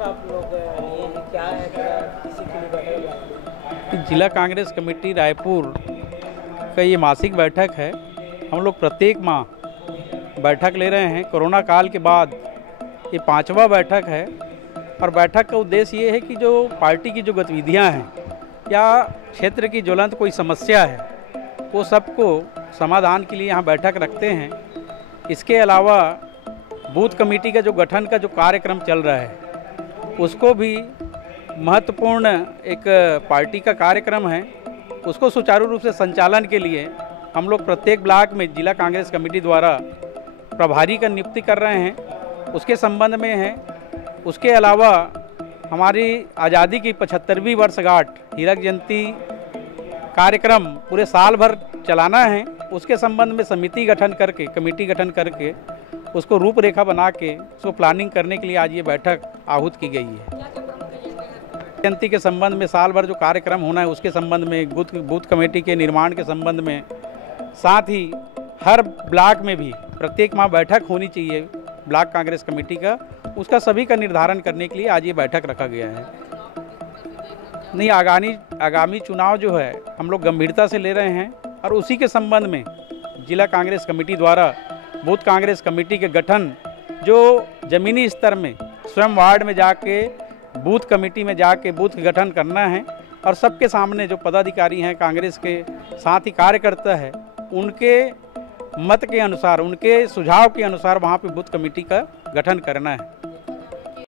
आप लोग लिए हैं, क्या है, किसी के लिए बैठक है? जिला कांग्रेस कमेटी रायपुर का ये मासिक बैठक है। हम लोग प्रत्येक माह बैठक ले रहे हैं। कोरोना काल के बाद ये 5वां बैठक है और बैठक का उद्देश्य ये है कि जो पार्टी की जो गतिविधियां हैं या क्षेत्र की ज्वलंत कोई समस्या है वो सबको समाधान के लिए यहाँ बैठक रखते हैं। इसके अलावा बूथ कमेटी का जो गठन का जो कार्यक्रम चल रहा है उसको भी महत्वपूर्ण एक पार्टी का कार्यक्रम है, उसको सुचारू रूप से संचालन के लिए हम लोग प्रत्येक ब्लॉक में जिला कांग्रेस कमेटी द्वारा प्रभारी का नियुक्ति कर रहे हैं, उसके संबंध में है। उसके अलावा हमारी आज़ादी की 75वीं वर्षगांठ हीरक जयंती कार्यक्रम पूरे साल भर चलाना है, उसके संबंध में समिति गठन करके, कमेटी गठन करके उसको रूपरेखा बना के उसको प्लानिंग करने के लिए आज ये बैठक आहूत की गई है। जयंती के संबंध में साल भर जो कार्यक्रम होना है उसके संबंध में, बूथ कमेटी के निर्माण के संबंध में, साथ ही हर ब्लॉक में भी प्रत्येक माह बैठक होनी चाहिए ब्लॉक कांग्रेस कमेटी का, उसका सभी का निर्धारण करने के लिए आज ये बैठक रखा गया है। नहीं, आगामी चुनाव जो है हम लोग गंभीरता से ले रहे हैं और उसी के संबंध में जिला कांग्रेस कमेटी द्वारा बूथ कांग्रेस कमेटी के गठन जो ज़मीनी स्तर में स्वयं वार्ड में जाके बूथ कमेटी में जाके बूथ गठन करना है और सबके सामने जो पदाधिकारी हैं कांग्रेस के, साथ ही कार्यकर्ता है, उनके मत के अनुसार, उनके सुझाव के अनुसार वहाँ पे बूथ कमेटी का गठन करना है।